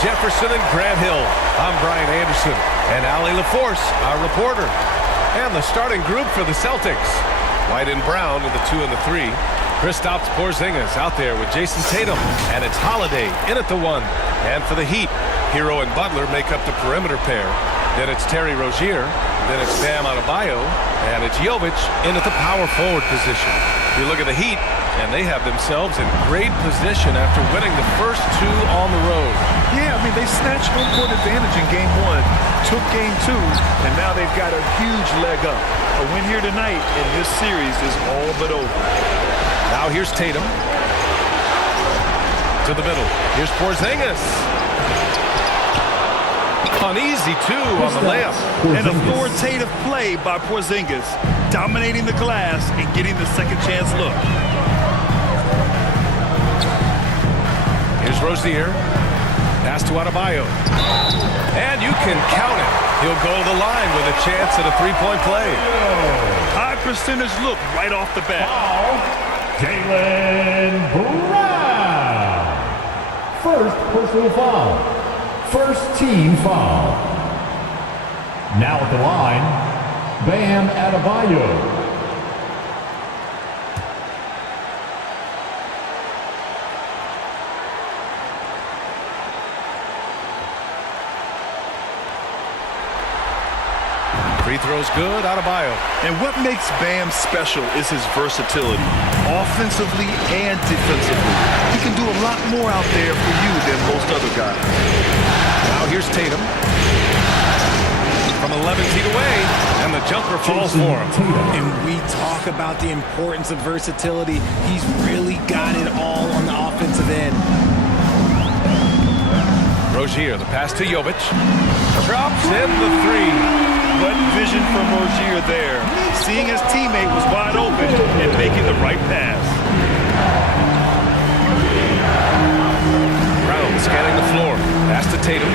Jefferson and Grant Hill. I'm Brian Anderson, and Allie LaForce, our reporter. And the starting group for the Celtics. White and Brown in the 2 and the 3. Kristaps Porzingis out there with Jason Tatum. And it's Holiday in at the 1. And for the Heat, Hero and Butler make up the perimeter pair. Then it's Terry Rozier. Then it's Bam Adebayo. And it's Jovic in at the power forward position. You look at the Heat, and they have themselves in great position after winning the first 2 on the road. Yeah, I mean, they snatched home court advantage in Game 1, took Game 2, and now they've got a huge leg up. A win here tonight, and this series is all but over. Now here's Tatum. To the middle. Here's Porzingis. Uneasy, too, on the layup. An authoritative play by Porzingis, dominating the glass and getting the second chance look. Here's Rozier. Pass to Adebayo. And you can count it. He'll go to the line with a chance at a three-point play. High percentage look right off the bat. Jaylen Brown. First personal foul. First team foul. Now at the line, Bam Adebayo. Free throw's good, Adebayo. And what makes Bam special is his versatility, offensively and defensively. He can do a lot more out there for you than most other guys. Now here's Tatum. From 11 feet away, and the jumper falls for him. And we talk about the importance of versatility. He's really got it all on the offensive end. Rozier, the pass to Jovic. Drops in the 3. What vision from Rozier there, seeing his teammate was wide open and making the right pass. Brown scanning the floor. Pass to Tatum.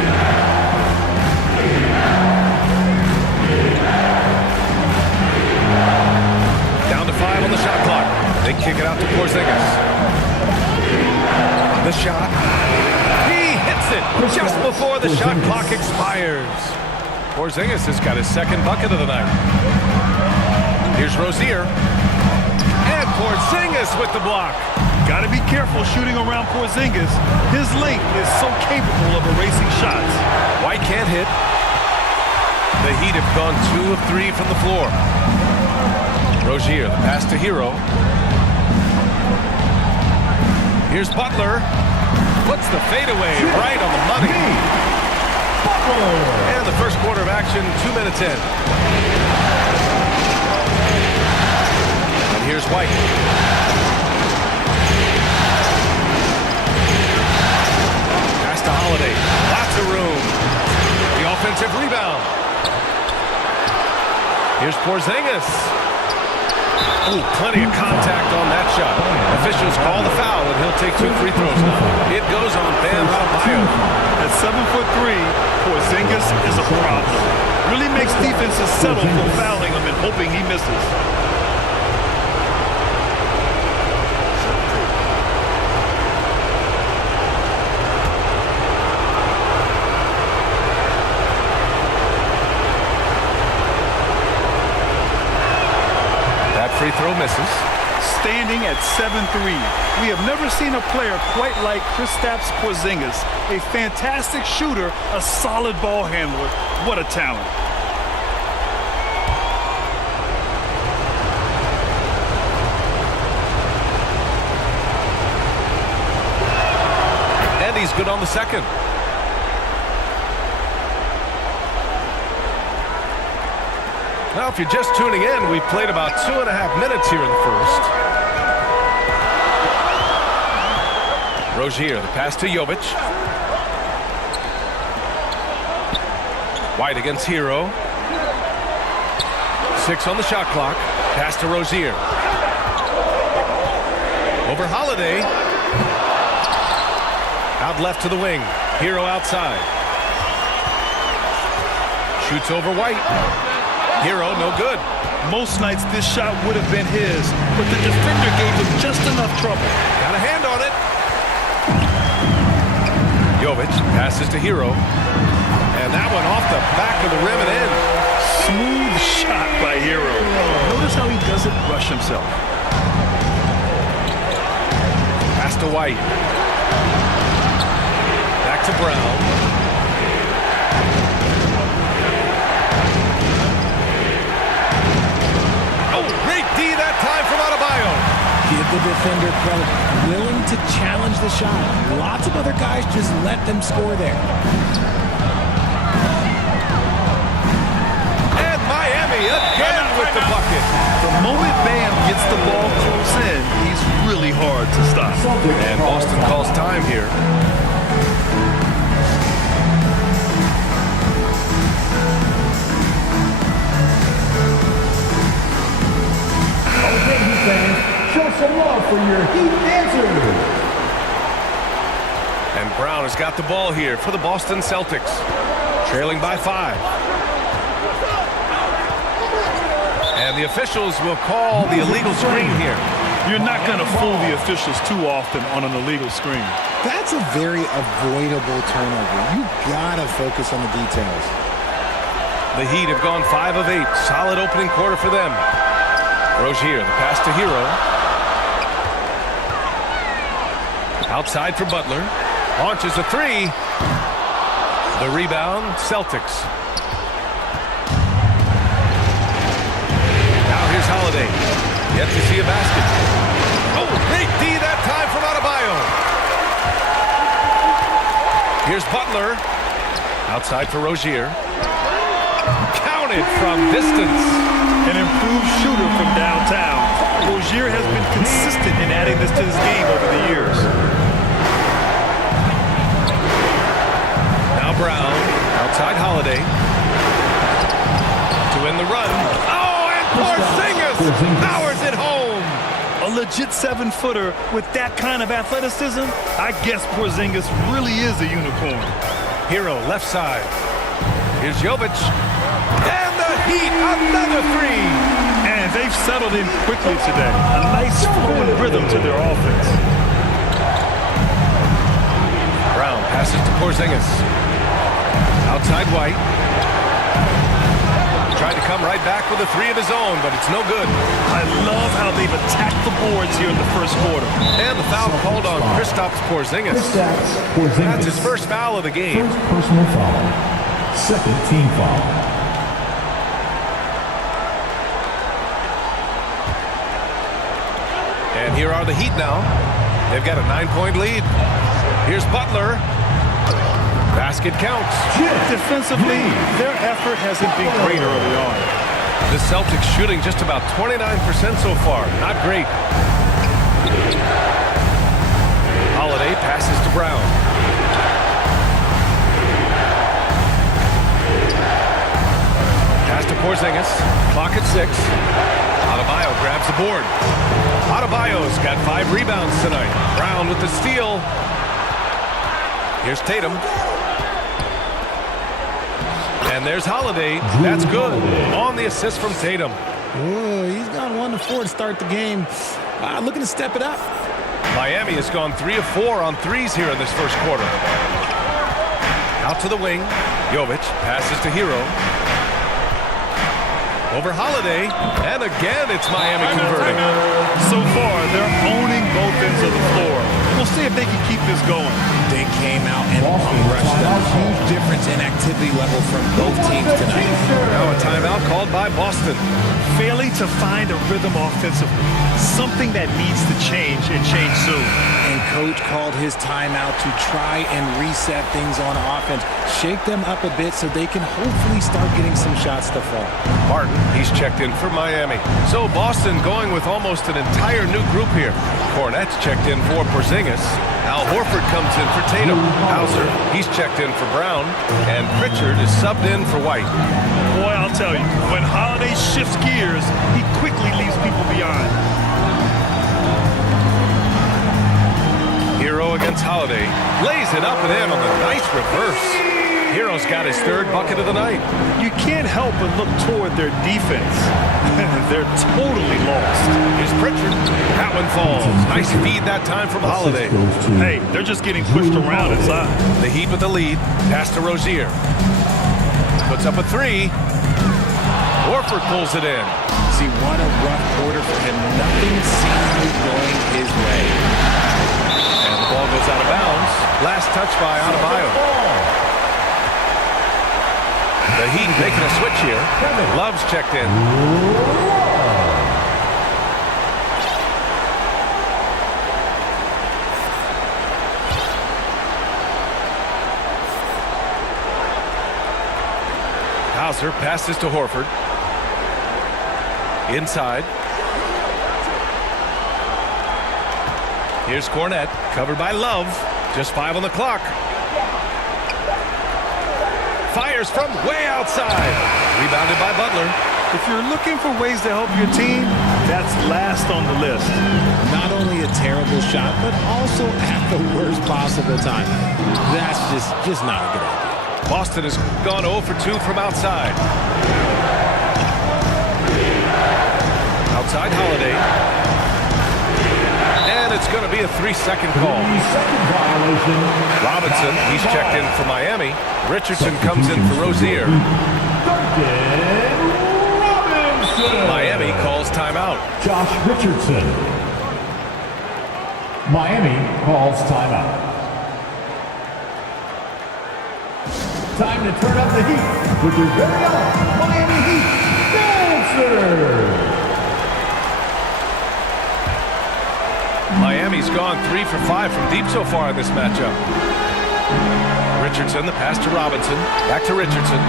Down to 5 on the shot clock. They kick it out to Porzingis. The shot. He hits it just before the shot clock expires. Porzingis has got his second bucket of the night. Here's Rozier. And Porzingis with the block. Got to be careful shooting around Porzingis. His length is so capable of erasing shots. White can't hit. The Heat have gone 2 of 3 from the floor. Rozier, the pass to Hero. Here's Butler. Puts the fadeaway right on the money. And the first quarter of action, 2 minutes in. And here's White. Pass to Holiday. Lots of room. The offensive rebound. Here's Porzingis. Ooh, plenty of contact on that shot. Officials call the foul, and he'll take 2 free throws now. It goes on Bam Adebayo. At 7'3", Porzingis is a problem. Really makes defenses settle for fouling him and hoping he misses. That free throw misses. Standing at 7'3", we have never seen a player quite like Kristaps Porzingis. A fantastic shooter, a solid ball handler. What a talent. And he's good on the second. Now, if you're just tuning in, we've played about 2.5 minutes here in the first. Rozier, the pass to Jovic. White against Hero. 6 on the shot clock. Pass to Rozier. Over Holiday. Out left to the wing. Hero outside. Shoots over White. Hero, no good. Most nights this shot would have been his, but the defender gave him just enough trouble. Got a hand on it. Jovic passes to Hero. And that one off the back of the rim and in. Smooth shot by Hero. Notice how he doesn't rush himself. Pass to White. Back to Brown. Oh, great D that time from Adebayo. Give the defender credit. Willing to challenge the shot. Lots of other guys just let them score there. And Miami again with the bucket. The moment Bam gets the ball close in, he's really hard to stop. And Boston calls time here. Okay, Heat fans, show some love for your Heat dancers. And Brown has got the ball here for the Boston Celtics. Trailing by 5. And the officials will call the illegal screen here. You're not going to fool the officials too often on an illegal screen. That's a very avoidable turnover. You gotta focus on the details. The Heat have gone 5 of 8. Solid opening quarter for them. Rozier, the pass to Hero. Outside for Butler. Launches a 3. The rebound, Celtics. Now here's Holiday. Yet to see a basket. Oh, great D that time from Adebayo. Here's Butler. Outside for Rozier. Counted from distance. An improved shooter from downtown. Rozier has been consistent in adding this to his game over the years. Now Brown, outside Holiday. To win the run. Oh, and Porzingis powers it home. A legit 7-footer with that kind of athleticism, I guess Porzingis really is a unicorn. Hero, left side. Here's Jovic. And the Heat, another 3. And they've settled in quickly today. A nice flowing rhythm to their offense. Brown passes to Porzingis. Outside White. Tried to come right back with a 3 of his own, but it's no good. I love how they've attacked the boards here in the first quarter. And the foul called on Kristaps Porzingis. Kristaps Porzingis. That's his first foul of the game. First personal foul. Second team foul. And here are the Heat now. They've got a 9-point lead. Here's Butler. Basket counts. Defensively, their effort hasn't been great early on. The Celtics shooting just about 29% so far. Not great. Holiday passes to Brown. Pass to Porzingis. Clock at 6. Adebayo grabs the board. Adebayo's got 5 rebounds tonight. Brown with the steal. Here's Tatum. And there's Holiday. That's good. On the assist from Tatum. Whoa, he's gone 1 of 4 to start the game. Looking to step it up. Miami has gone 3 of 4 on threes here in this first quarter. Out to the wing. Jovic passes to Hero. Over Holiday. And again, it's Miami converting. So far, they're owning both ends of the floor. We'll see if they can keep this going. They came out and rushed them. Huge difference in activity level from both teams tonight. Now a timeout called by Boston. Failing to find a rhythm offensively. Something that needs to change and change soon. And coach called his timeout to try and reset things on offense. Shake them up a bit so they can hopefully start getting some shots to fall. Martin, he's checked in for Miami. So Boston going with almost an entire new group here. Cornette's checked in for Porzingis. Al Horford comes in for Tatum. Hauser, he's checked in for Brown. And Pritchard is subbed in for White. Boy, I'll tell you, when Holiday shifts gears, he quickly leaves people behind. Hero against Holiday. Lays it up and in on the nice reverse. Hero's got his third bucket of the night. You can't help but look toward their defense. They're totally lost. Here's Pritchard. That one falls. Nice feed that time from Holiday. Hey, they're just getting pushed around inside. The Heat with the lead. Pass to Rozier. Puts up a three. Horford pulls it in. See, what a rough quarter for him. Nothing seemingly going his way. And the ball goes out of bounds. Last touch by Adebayo. The Heat making a switch here. Love's checked in. Hauser passes to Horford. Inside. Here's Cornette, covered by Love. Just 5 on the clock. Fires from way outside. Rebounded by Butler. If you're looking for ways to help your team, that's last on the list. Not only a terrible shot, but also at the worst possible time. That's just not a good idea. Boston has gone 0 for 2 from outside. Outside Holiday. And it's going to be a 3-second call. 3-second violation. Robinson, he's checked in for Miami. Richardson comes in for Rozier. Robinson. Miami calls timeout. Josh Richardson. Miami calls timeout. Time to turn up the heat with your very own Miami Heat Dancer. Miami's gone 3 for 5 from deep so far in this matchup. Richardson, the pass to Robinson. Back to Richardson.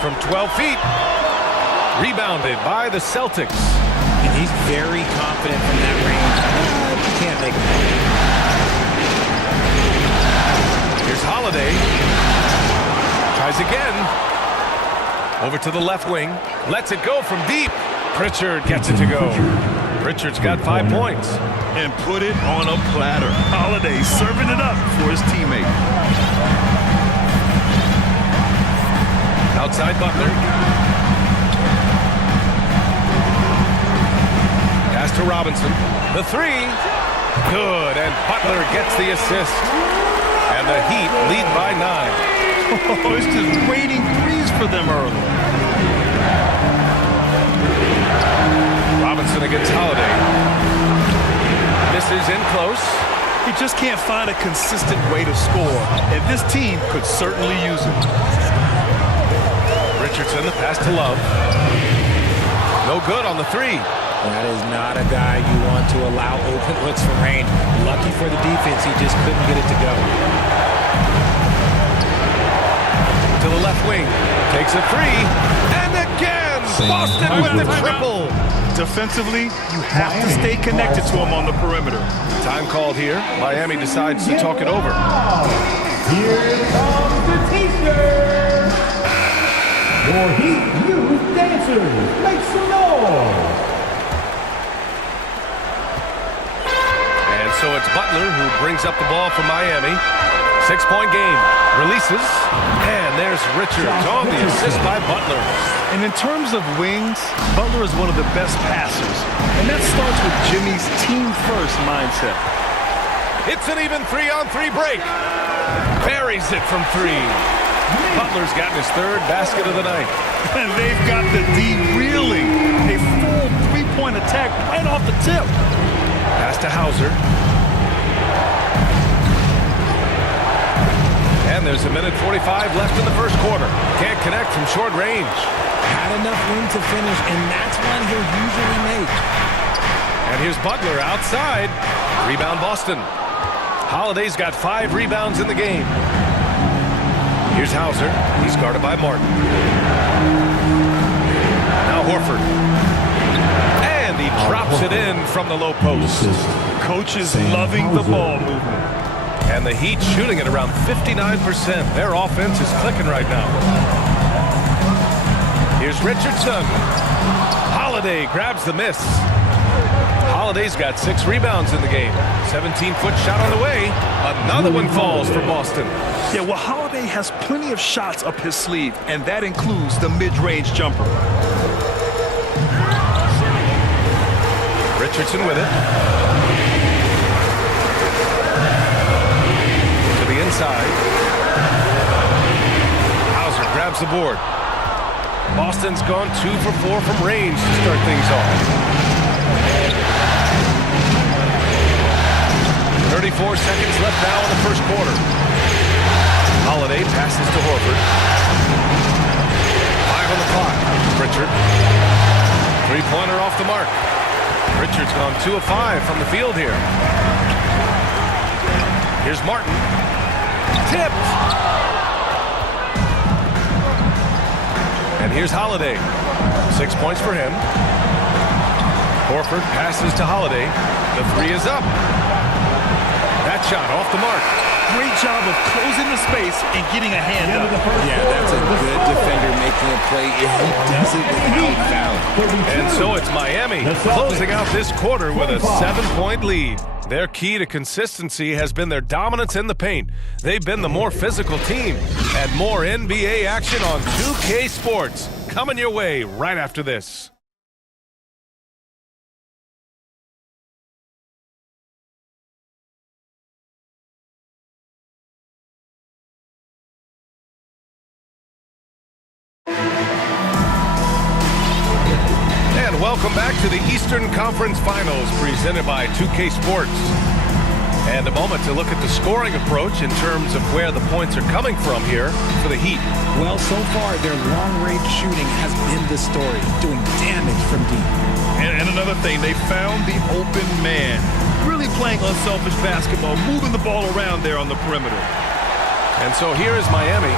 From 12 feet. Rebounded by the Celtics. And he's very confident from that range. But you can't make a play. Here's Holiday. Tries again. Over to the left wing. Lets it go from deep. Pritchard gets it to go. Pritchard's got 5 points. And put it on a platter. Holiday serving it up for his teammate. Outside Butler. Pass to Robinson. The three. Good. And Butler gets the assist. And the Heat lead by 9. Oh, it's just waiting threes for them early. Robinson against Holiday. Misses in close. He just can't find a consistent way to score, and this team could certainly use it. Richardson, the pass to Love. No good on the three. That is not a guy you want to allow open looks from range. Lucky for the defense, he just couldn't get it to go. To the left wing. Takes a three. And again, Boston with the triple. Defensively, you have to stay connected to him on the perimeter. Time called here. Miami decides to talk it over. Here comes the teacher. Your Heat Youth Dancers. Make some noise. And so it's Butler who brings up the ball for Miami. 6-point game. Releases. And there's Richards on the assist by Butler. And in terms of wings, Butler is one of the best passers. And that starts with Jimmy's team-first mindset. It's an even 3-on-3 break. Buries it from 3. Butler's gotten his third basket of the night. And they've got the D reeling. A full three-point attack right off the tip. Pass to Hauser. And there's a minute 45 left in the first quarter. Can't connect from short range. Had enough room to finish, and that's one he'll usually make. And here's Butler outside. Rebound Boston. Holiday's got 5 rebounds in the game. Here's Hauser. He's guarded by Martin. Now Horford. And he drops it in from the low post. Coach is loving the ball movement. And the Heat shooting at around 59%. Their offense is clicking right now. Here's Richardson. Holiday grabs the miss. Holiday's got 6 rebounds in the game. 17-foot shot on the way. Another one falls for Boston. Yeah, well, Holiday has plenty of shots up his sleeve, and that includes the mid-range jumper. Richardson with it. To the inside. Hauser grabs the board. Boston's gone 2 for 4 from range to start things off. 34 seconds left now in the first quarter. Holiday passes to Horford. 5 on the clock. Pritchard. Three-pointer off the mark. Richard's gone 2 of 5 from the field here. Here's Martin. Tipped. And here's Holiday. 6 points for him. Horford passes to Holiday. The 3 is up. That shot off the mark. Great job of closing the space and getting a hand up. Yeah, that's a good defender making a play. If he does it without foul. And so it's Miami closing out this quarter with a 7-point lead. Their key to consistency has been their dominance in the paint. They've been the more physical team. And more NBA action on 2K Sports. Coming your way right after this. And welcome back to the Eastern Conference Finals presented by 2K Sports. And a moment to look at the scoring approach in terms of where the points are coming from here for the Heat. Well, so far, their long-range shooting has been the story, doing damage from deep. And another thing, they found the open man. Really playing unselfish basketball, moving the ball around there on the perimeter. And so here is Miami.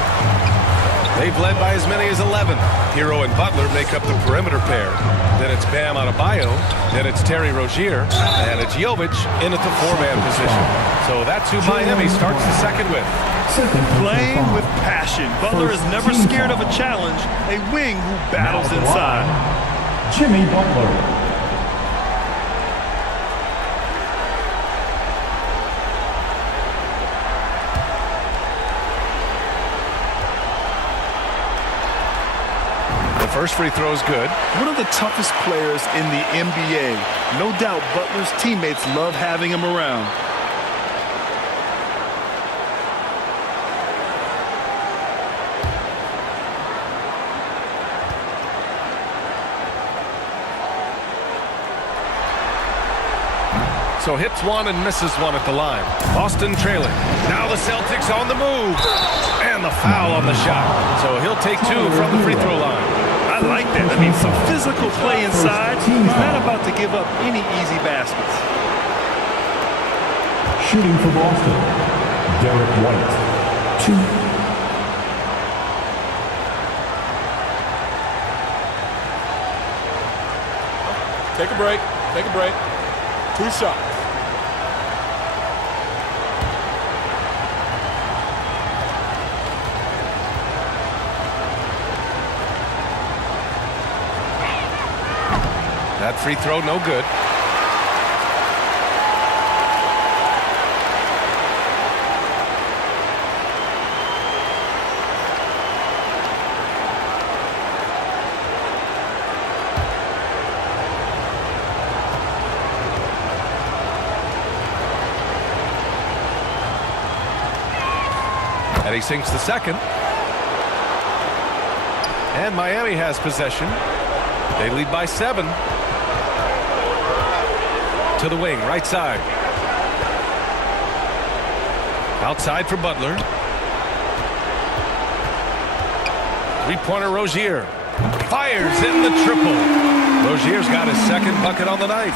They've led by as many as 11. Hero and Butler make up the perimeter pair. Then it's Bam Adebayo. Then it's Terry Rozier. And it's Jovic in at the 4-man position. So that's who Miami starts the second with. Playing with passion. Butler is never scared of a challenge. A wing who battles inside. Jimmy Butler. First free throw is good. One of the toughest players in the NBA. No doubt Butler's teammates love having him around. So hits one and misses one at the line. Boston trailing. Now the Celtics on the move. And the foul on the shot. So he'll take 2 from the free throw line. I like that. I mean, some physical play inside. He's not about to give up any easy baskets. Shooting for Boston, Derek White. 2. Take a break. Take a break. 2 shots. That free throw no good. And he sinks the second. And Miami has possession. They lead by 7. To the wing, right side. Outside for Butler. Three-pointer Rozier. Fires in the triple. Rozier's got his second bucket on the night.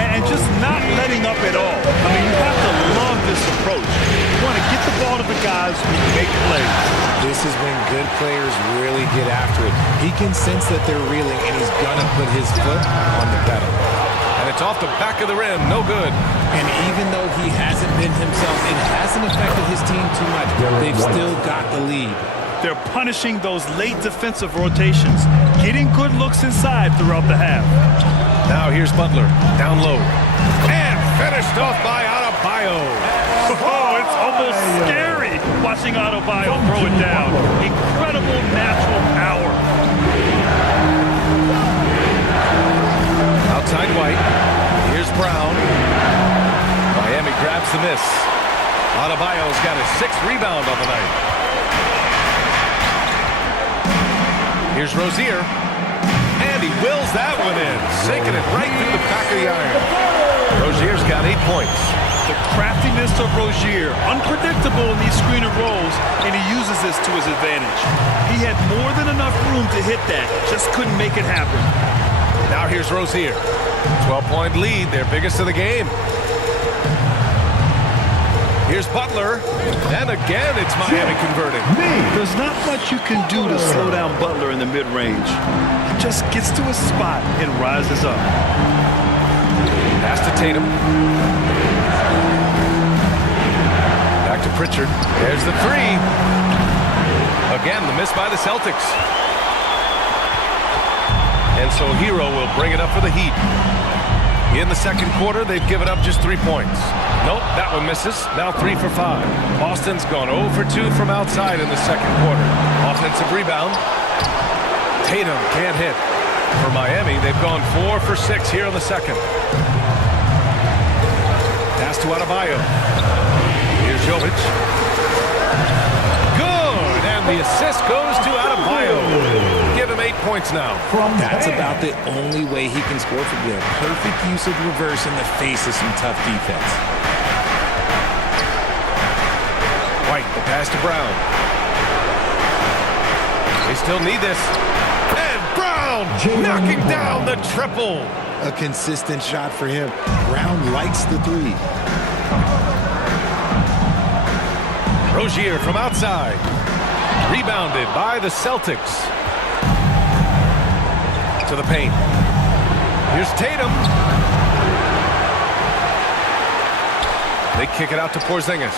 And just not letting up at all. I mean, you have to love this approach. You want to get the ball to the guys who make plays. This is when good players really get after it. He can sense that they're reeling, and he's going to put his foot on the pedal. And it's off the back of the rim, no good. And even though he hasn't been himself, it hasn't affected his team too much. They've still got the lead. They're punishing those late defensive rotations, getting good looks inside throughout the half. Now here's Butler, down low. And finished off by Adebayo. Oh, it's almost scary watching Adebayo throw it down. Incredible natural power. Outside White. Here's Brown. Miami grabs the miss. Adebayo's got his 6th rebound on the night. Here's Rozier. And he wills that one in, sinking it right through the back of the iron. Rozier's got 8 points. The craftiness of Rozier, unpredictable in these screen and rolls, and he uses this to his advantage. He had more than enough room to hit that, just couldn't make it happen. Now here's Rozier. 12-point lead, their biggest of the game. Here's Butler, and again it's Miami converting. There's not much you can do to slow down Butler in the mid-range. He just gets to a spot and rises up. Pass to Tatum. Back to Pritchard. There's the 3. Again, the miss by the Celtics. And so Hero will bring it up for the Heat. In the second quarter, they've given up just 3 points. Nope, that one misses. Now 3 for 5. Boston's gone 0 for 2 from outside in the second quarter. Offensive rebound. Tatum can't hit. For Miami, they've gone 4 for 6 here in the second. Pass to Adebayo. Here's Jovic. Good, and the assist goes to Adebayo. Give him 8 points now. That's about the only way he can score for good. Perfect use of reverse in the face of some tough defense. White, the pass to Brown. They still need this. And Brown knocking down the triple. A consistent shot for him. Brown likes the 3. Rozier from outside. Rebounded by the Celtics. To the paint. Here's Tatum. They kick it out to Porzingis.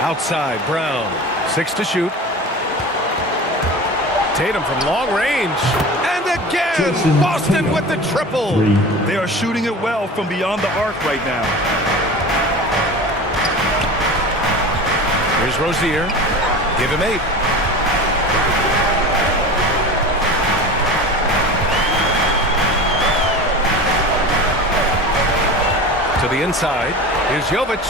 Outside, Brown. 6 to shoot. Tatum from long range. And again, Boston with the triple. They are shooting it well from beyond the arc right now. Here's Rozier. Give him 8. To the inside. Here's Jovic.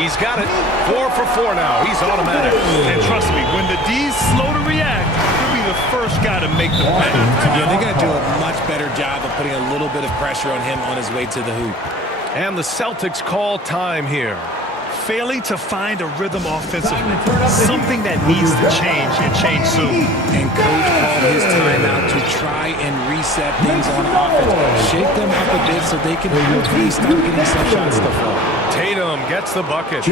He's got it. 4 for 4 now. He's automatic. And trust me, when the D's slow to react, he'll be the first guy to make the pay. Yeah, they're going to do a much better job of putting a little bit of pressure on him on his way to the hoop. And the Celtics call time here. Failing to find a rhythm offensively, something that needs to change and change soon. And coach called his timeout to try and reset things on offense. Shake them up a bit so they can hopefully start getting some shots to fall. Tatum gets the bucket.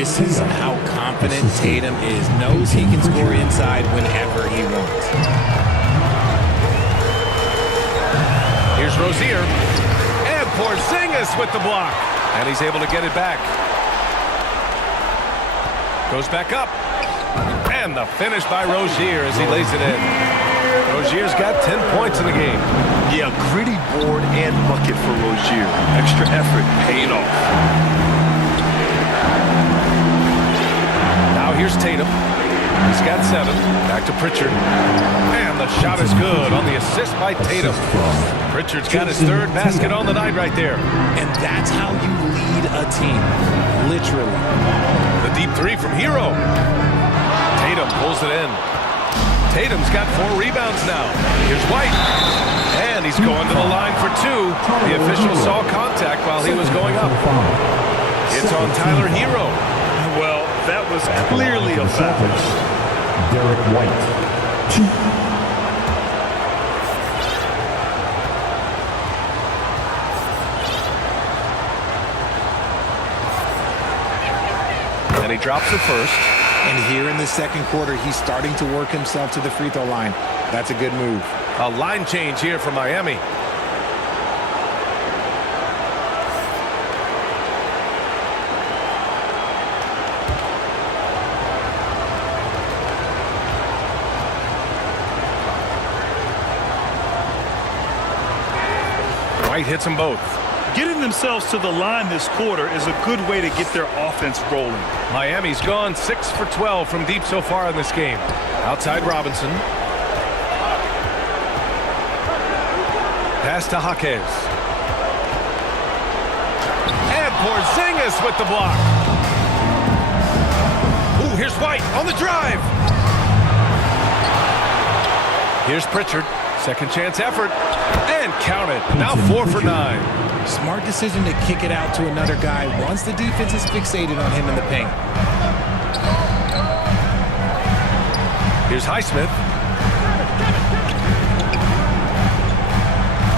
This is how confident Tatum is. Knows he can score inside whenever he wants. Here's Rozier. And Porzingis with the block. And he's able to get it back. Goes back up. And the finish by Rozier as he lays it in. Rozier's got 10 points in the game. Yeah, gritty board and bucket for Rozier. Extra effort paying off. Now here's Tatum. He's got 7. Back to Pritchard. And the shot is good on the assist by Tatum. Pritchard's got his 3rd basket on the night right there. And that's how you lead a team. Literally. The deep 3 from Hero. Tatum pulls it in. Tatum's got 4 rebounds now. Here's White. And he's going to the line for 2. The official saw contact while he was going up. It's on Tyler Hero. Well, that was clearly a foul. Derek White. 2. And he drops it first. And here in the second quarter, he's starting to work himself to the free throw line. That's a good move. A line change here for Miami. White hits them both. Getting themselves to the line this quarter is a good way to get their offense rolling. Miami's gone 6 for 12 from deep so far in this game. Outside Robinson. Pass to Jaquez. And Porzingis with the block. Ooh, here's White on the drive. Here's Pritchard. Second chance effort. And counted. Now 4 for 9. Smart decision to kick it out to another guy once the defense is fixated on him in the paint. Here's Highsmith.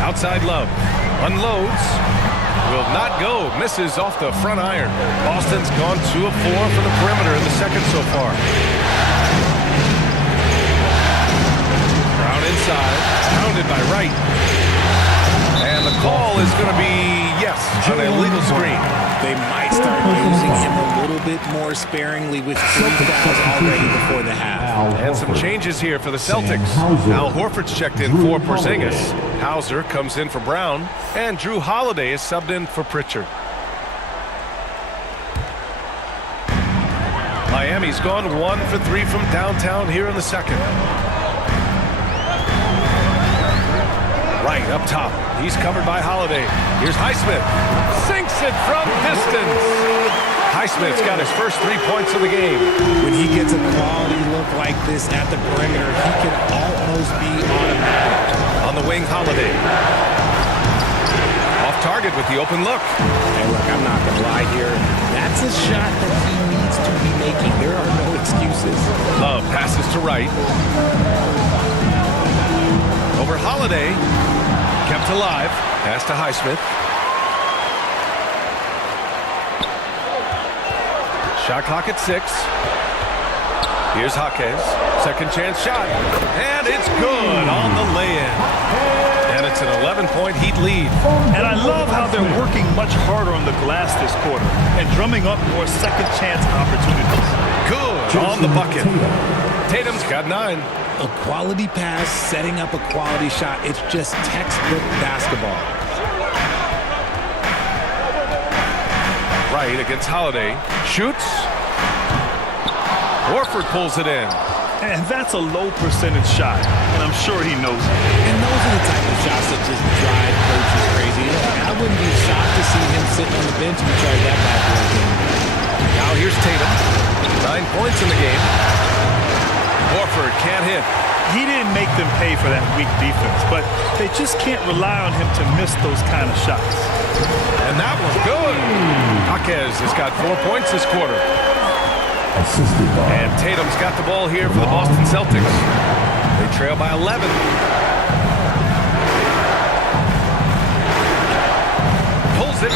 Outside Love. Unloads. Will not go. Misses off the front iron. Boston's gone 2 of 4 from the perimeter in the second so far. Brown inside. Pounded by Wright. And the call is going to be, yes, an illegal screen. They might start using him a little bit more sparingly with 3 fouls already before the half. And some changes here for the Celtics. Al Horford's checked in for Porzingis. Hauser comes in for Brown. And Drew Holiday is subbed in for Pritchard. Miami's gone 1 for 3 from downtown here in the second. Right up top. He's covered by Holiday. Here's Highsmith. Sinks it from distance. Highsmith's got his first 3 points of the game. When he gets a quality look like this at the perimeter, he can almost be automatic. On the wing, Holiday. Off target with the open look. Hey, look, I'm not going to lie here. That's a shot that he needs to be making. There are no excuses. Love passes to Wright. Over Holiday. Kept alive. Pass to Highsmith. Shot clock at 6. Here's Jaquez. Second chance shot. And it's good on the lay-in. And it's an 11-point Heat lead. And I love how they're working much harder on the glass this quarter and drumming up more second chance opportunities. Good on the bucket. Tatum's got 9. A quality pass, setting up a quality shot. It's just textbook basketball. Right against Holiday. Shoots. Horford pulls it in. And that's a low percentage shot, and I'm sure he knows it. And those are the type of shots that just drive coaches crazy. I wouldn't be shocked to see him sitting on the bench if he tried that bad boy game. Now here's Tatum. 9 points in the game. Horford can't hit. He didn't make them pay for that weak defense, but they just can't rely on him to miss those kind of shots. And that was good. Jaquez has got 4 points this quarter. And Tatum's got the ball here for the Boston Celtics. They trail by 11. Pulls it.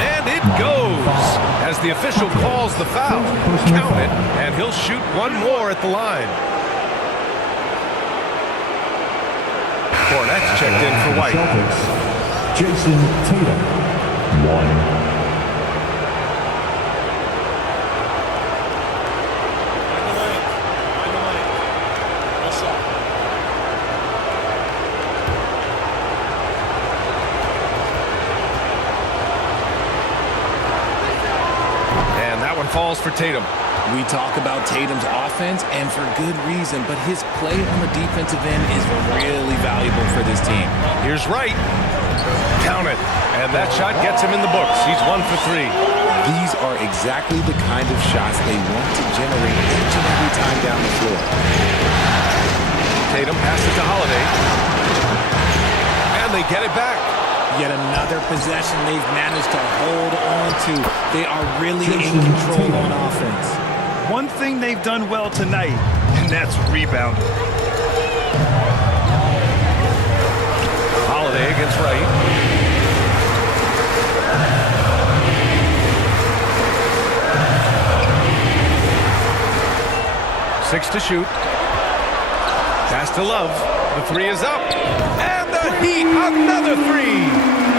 And it goes. As the official calls the foul. Count it. And he'll shoot 1 more at the line. Cornette's checked in for White. Jason Tatum, 1. Falls for Tatum. We talk about Tatum's offense, and for good reason, but his play on the defensive end is really valuable for this team. Here's Wright. Count it. And that shot gets him in the books. He's 1 for 3. These are exactly the kind of shots they want to generate each and every time down the floor. Tatum passes to Holiday. And they get it back. Yet another possession they've managed to hold on to. They are really in control on offense. One thing they've done well tonight, and that's rebounding. Holiday against Wright. Six to shoot. Pass to Love. The 3 is up. And the Heat, another 3.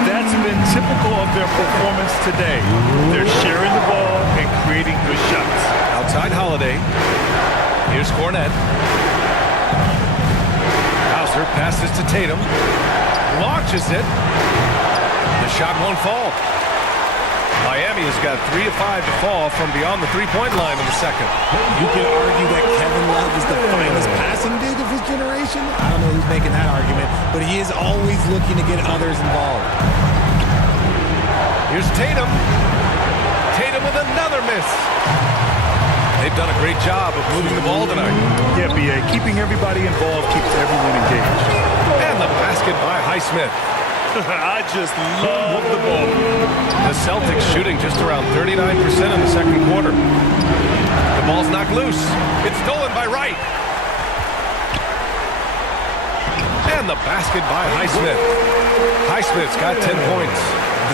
That's been typical of their performance today. They're sharing the ball and creating good shots. Outside Holiday. Here's Cornette. Hauser passes to Tatum. Launches it. The shot won't fall. Miami has got 3 of 5 to fall from beyond the three-point line in the second. You can argue that Kevin Love is the finest passing big of his generation. I don't know who's making that argument, but he is always looking to get others involved. Here's Tatum. Tatum with another miss. They've done a great job of moving the ball tonight. Yeah, B.A. Keeping everybody involved keeps everyone engaged. And the basket by Highsmith. I just love the ball. The Celtics shooting just around 39% in the second quarter. The ball's knocked loose. It's stolen by Wright. And the basket by Highsmith. Highsmith's got 10 points.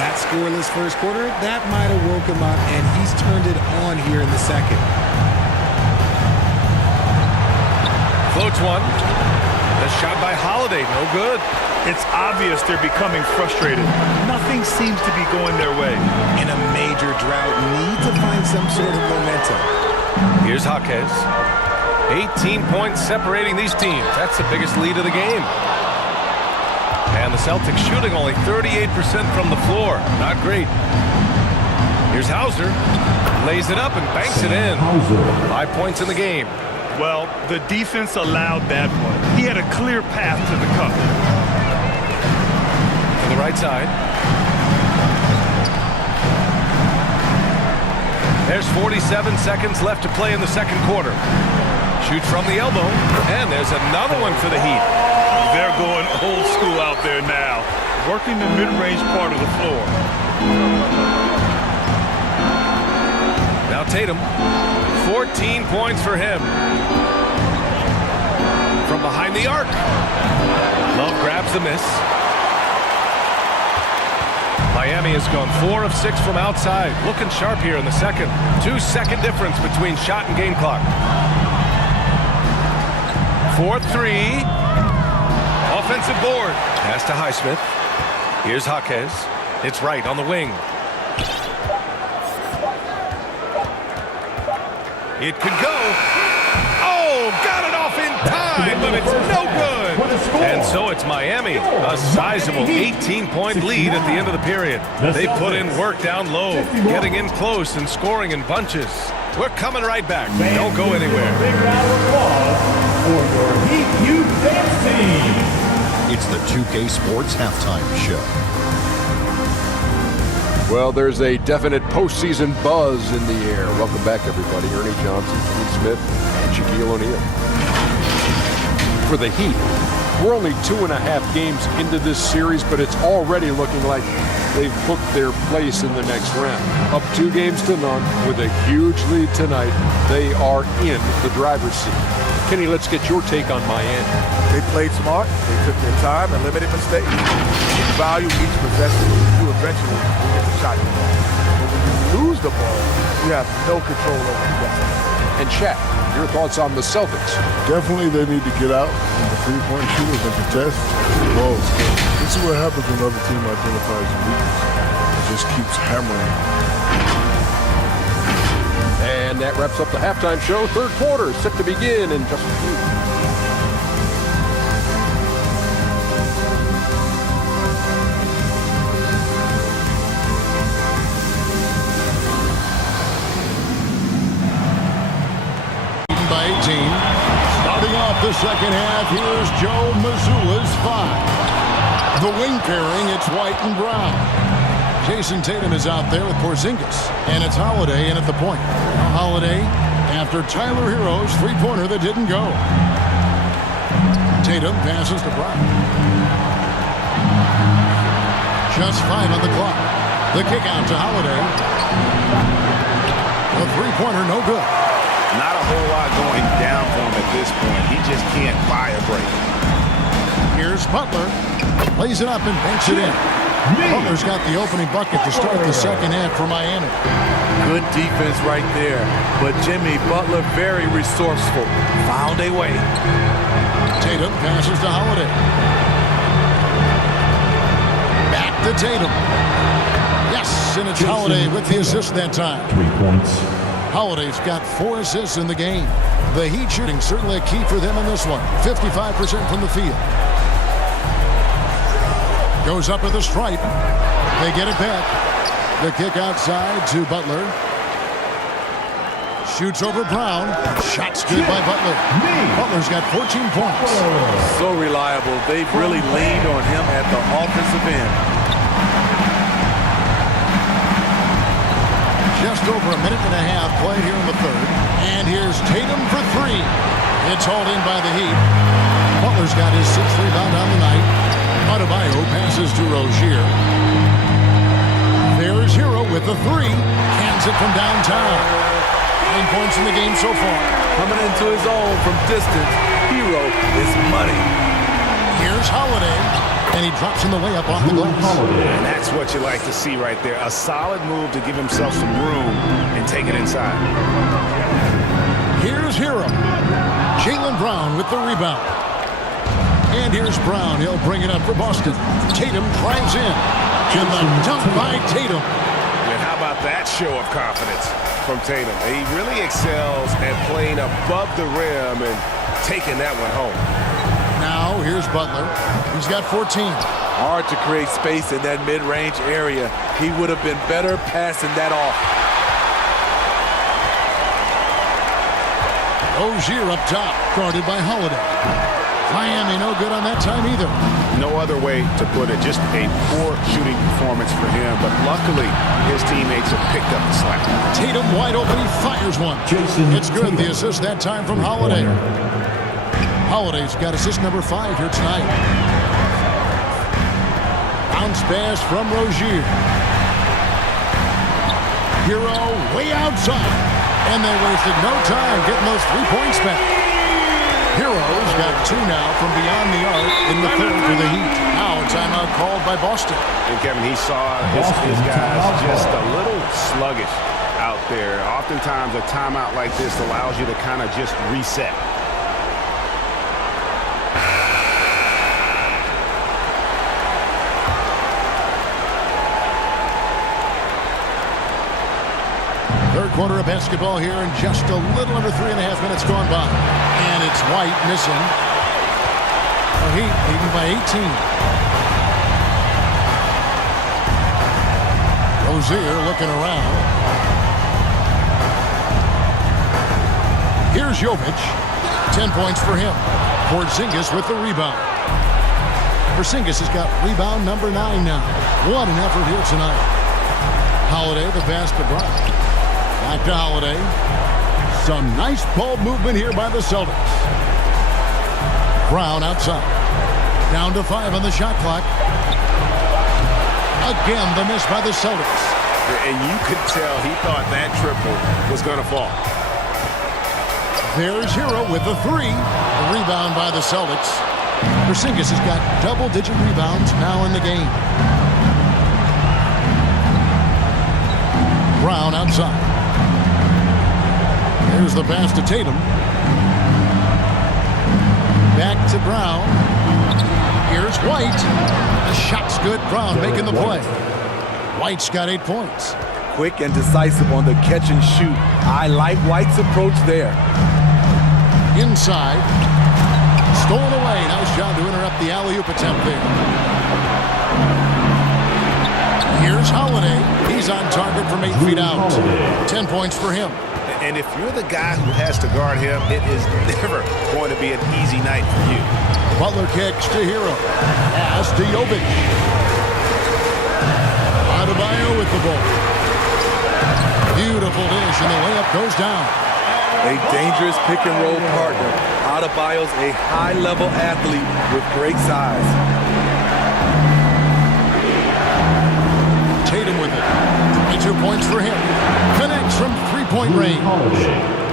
That scoreless first quarter, that might have woke him up, and he's turned it on here in the second. Floats one. The shot by Holiday, no good. It's obvious they're becoming frustrated. Nothing seems to be going their way. In a major drought, need to find some sort of momentum. Here's Jaquez. 18 points separating these teams. That's the biggest lead of the game. And the Celtics shooting only 38% from the floor. Not great. Here's Hauser. Lays it up and banks it in. 5 points in the game. Well, the defense allowed that one. He had a clear path to the cup. To the right side. There's 47 seconds left to play in the second quarter. Shoots from the elbow. And there's another one for the Heat. They're going old school out there now, working the mid-range part of the floor. Now Tatum, 14 points for him. From behind the arc. Love grabs the miss. Miami has gone 4 of 6 from outside. Looking sharp here in the second. 2-second difference between shot and game clock. 4-3. Offensive board. Pass to Highsmith. Here's Jaquez. It's Wright on the wing. It could go. Oh, got it off in time, but it's no good. And so it's Miami. A sizable 18-point lead at the end of the period. They put in work down low, getting in close and scoring in bunches. We're coming right back. Don't go anywhere. Big round of applause for your Heat USA team. It's the 2K Sports Halftime Show. Well, there's a definite postseason buzz in the air. Welcome back, everybody. Ernie Johnson, Kenny Smith, and Shaquille O'Neal. For the Heat, we're only 2.5 games into this series, but it's already looking like they've booked their place in the next round. Up 2 games to none with a huge lead tonight. They are in the driver's seat. Kenny, let's get your take on Miami. They played smart. They took their time and limited mistakes. You value each possession. You eventually get the shot. But when you lose the ball, you have no control over the rest of it. And Shaq, your thoughts on the Celtics? Definitely they need to get out on the three-point shooters and contest the balls. This is what happens when another team identifies a weakness. It just keeps hammering. And that wraps up the halftime show. Third quarter set to begin in just a few. By 18. Starting off the second half, here's Joe Mazzulla's 5. The wing pairing, it's White and Brown. Jason Tatum is out there with Porzingis, and it's Holiday in at the point. Now Holiday after Tyler Hero's three-pointer that didn't go. Tatum passes to Brown. Just 5 on the clock. The kick out to Holiday. The three-pointer no good. Not a whole lot going down for him at this point. He just can't buy a break. Here's Butler. Plays it up and banks it in. Butler's got the opening bucket to start the second half for Miami. Good defense right there. But Jimmy Butler very resourceful. Found a way. Tatum passes to Holiday. Back to Tatum. Yes, and it's Holiday with the assist that time. 3 points. Holiday's got 4 assists in the game. The Heat shooting certainly a key for them in this one. 55% from the field. Goes up with a stripe. They get it back. The kick outside to Butler. Shoots over Brown. Shot's good by Butler. Butler's got 14 points. So reliable. They've really leaned on him at the offensive end. Just over a minute and a half played here in the third. And here's Tatum for three. It's hauled in by the Heat. Butler's got his sixth rebound on the night. Adebayo passes to Rozier. There's Hero with the three. Cans it from downtown. 9 points in the game so far. Coming into his own from distance, Hero is money. Here's Holiday, and he drops in the way up off the glass. And that's what you like to see right there. A solid move to give himself some room and take it inside. Here's Hero. Jaylen Brown with the rebound. And here's Brown. He'll bring it up for Boston. Tatum drives in. And the dunk by Tatum. And how about that show of confidence from Tatum? He really excels at playing above the rim and taking that one home. Now, here's Butler. He's got 14. Hard to create space in that mid-range area. He would have been better passing that off. Rozier up top, guarded by Holiday. Miami no good on that time either. No other way to put it. Just a poor shooting performance for him. But luckily, his teammates have picked up the slack. Tatum wide open. He fires one. It's good. The assist that time from Holiday. Holiday's got assist number 5 here tonight. Bounce pass from Rozier. Hero way outside. And they wasted no time getting those 3 points back. Hero's got 2 now from beyond the arc in the third for the Heat. Now a timeout called by Boston. And Kevin, he saw his guys just a little sluggish out there. Oftentimes a timeout like this allows you to kind of just reset. Third quarter of basketball here, and just a little under 3.5 minutes gone by. And it's White missing. The Heat leading by 18. Rozier looking around. Here's Jovic. 10 points for him. Porzingis with the rebound. Porzingis has got rebound number 9 now. What an effort here tonight. Holiday the pass to Brown. Back to Holiday. Some nice ball movement here by the Celtics. Brown outside. Down to 5 on the shot clock. Again, the miss by the Celtics. And you could tell he thought that triple was going to fall. There's Hero with the 3. A rebound by the Celtics. Porzingis has got double-digit rebounds now in the game. Brown outside. Here's the pass to Tatum. Back to Brown. Here's White. The shot's good. Brown making the play. White's got 8 points. Quick and decisive on the catch and shoot. I like White's approach there. Inside. Stolen away. Nice job to interrupt the alley-oop attempt there. Here's Holiday. He's on target from 8 feet out. 10 points for him. And if you're the guy who has to guard him, it is never going to be an easy night for you. Butler kicks to Hero. Pass to Jovic. Adebayo with the ball. Beautiful dish, and the layup goes down. A dangerous pick-and-roll partner. Adebayo's a high-level athlete with great size. Tatum with it. 22 points for him. Connects from three-point range.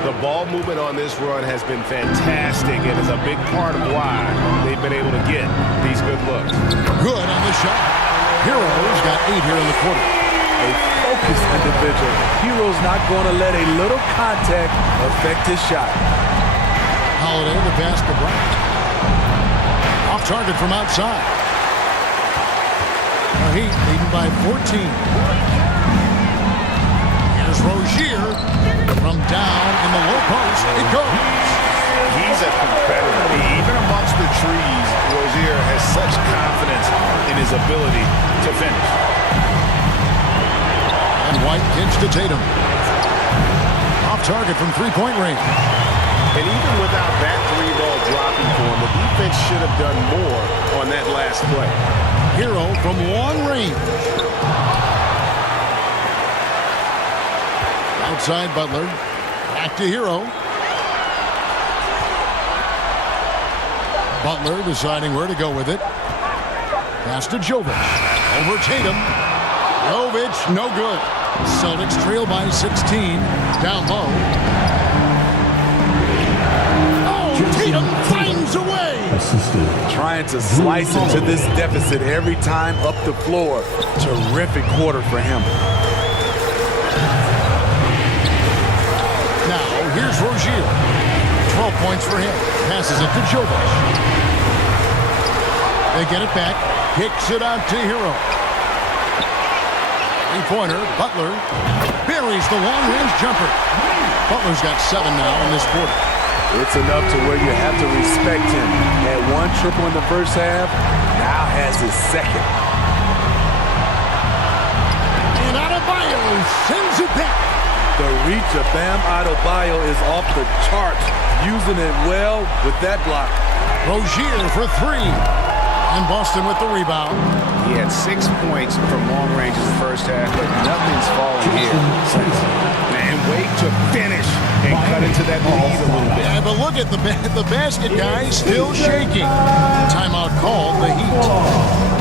The ball movement on this run has been fantastic and is a big part of why they've been able to get these good looks. Good on the shot. Hero's got 8 here in the quarter. A focused individual. Hero's not going to let a little contact affect his shot. Holiday the pass to Brown. Off target from outside. The Heat leading by 14. Here's Rozier from down in the low post. It goes. He's a competitor. Even amongst the trees, Rozier has such confidence in his ability to finish. And White kicks to Tatum. Off target from three-point range. And even without that three-ball dropping for him, the defense should have done more on that last play. Hero from long range. Outside Butler. Back to Hero. Butler deciding where to go with it. Pass to Jovic. Over Tatum. Jovic, no good. Celtics trail by 16. Down low. Oh, Tatum finds a way. Trying to slice into this deficit every time up the floor. Terrific quarter for him. Now, here's Rozier. 12 points for him. Passes it to Jovic. They get it back. Kicks it out to Hero. Three-pointer. Butler buries the long-range jumper. Butler's got 7 now in this quarter. It's enough to where you have to respect him. Had one triple in the first half, now has his second. And Adebayo sends it back. The reach of Bam Adebayo is off the charts, using it well with that block. Rozier for 3. And Boston with the rebound. He had 6 points from long range in the first half, but nothing's falling here. And wait to finish and cut into that lead a little bit. Yeah, but look at the basket guy still shaking. Timeout called, the Heat.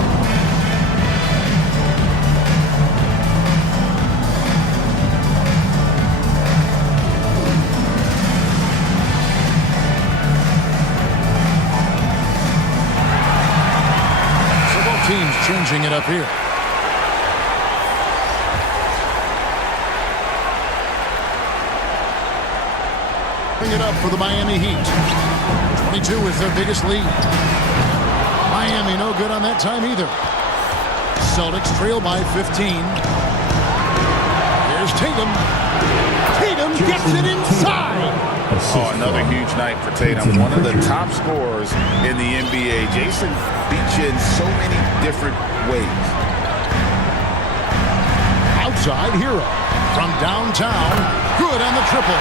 Teams changing it up here. Bring it up for the Miami Heat. 22 is their biggest lead. Miami no good on that time either. Celtics trail by 15. Here's Tatum. Tatum gets it inside. Oh, another huge night for Tatum. One of the top scorers in the NBA. Jason beats you in so many different ways. Outside Hero from downtown. Good on the triple.